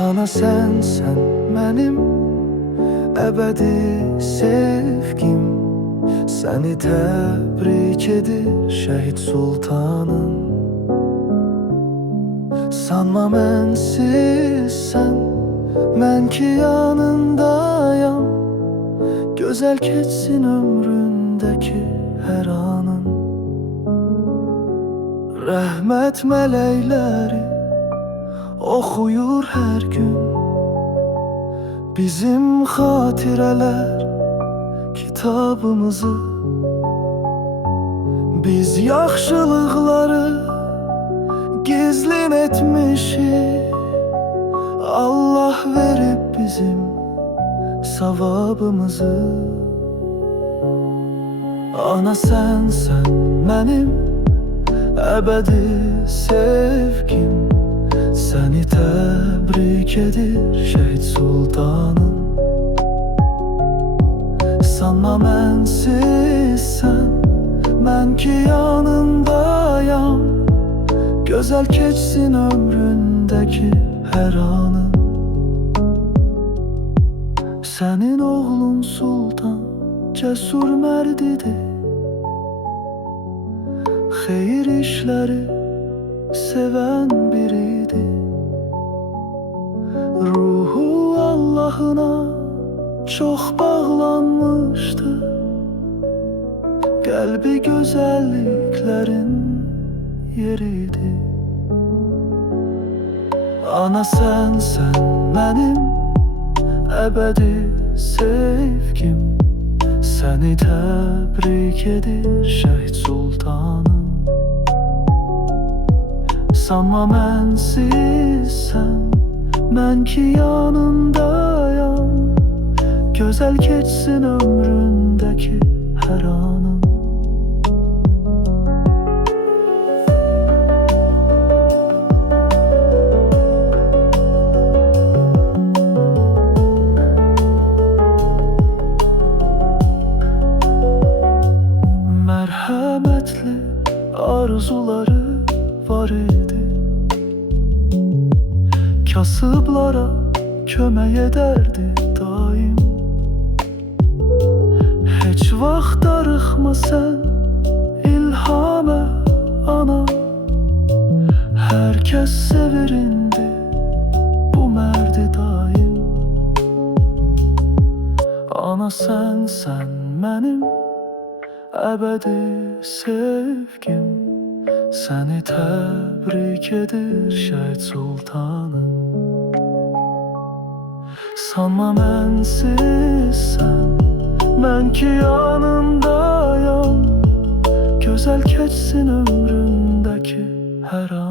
Ana sen mənim əbədi sevgim, səni təbrik edir şəhid sultanım. Sanma mənsizsən, mən ki yanındayam. Gözəl keçsin ömründəki hər anın. Rəhmət mələkləri oxuyur hər gün bizim xatirələr kitabımızı. Biz yaxşılıqları gizlin etmişik, Allah verib bizim savabımızı. Ana sen mənim əbədi sevgim, səni təbrik edir şəhid sultanım. Sanma mənsizsən, mən ki yanındayam. Gözəl keçsin ömründəki hər anın. Sənin oğlun sultan cəsur mərdidir, xeyir işləri sevən biridir. Ruhu Allah'ına çox bağlanmışdı, qəlbi gözəlliklərin yeridir. Ana sen mənim əbədi sevgim, səni təbrik edir şəhid sultanım. Sanma mənsizsən, mən ki yanındayam. Gözəl keçsin ömründəki hər anın. Mərhəmətli arzuları var idi, kasıblara kömək edərdi daim. Heç vaxt darıxma sən ilhamə ana, hər kəs sevir indi bu mərdi daim. Ana sen mənim əbədi sevgim, səni təbrik edir şəhid sultanım. Sanma mənsizsən, mən ki yanındayam. Gözəl keçsin ömründəki hər an.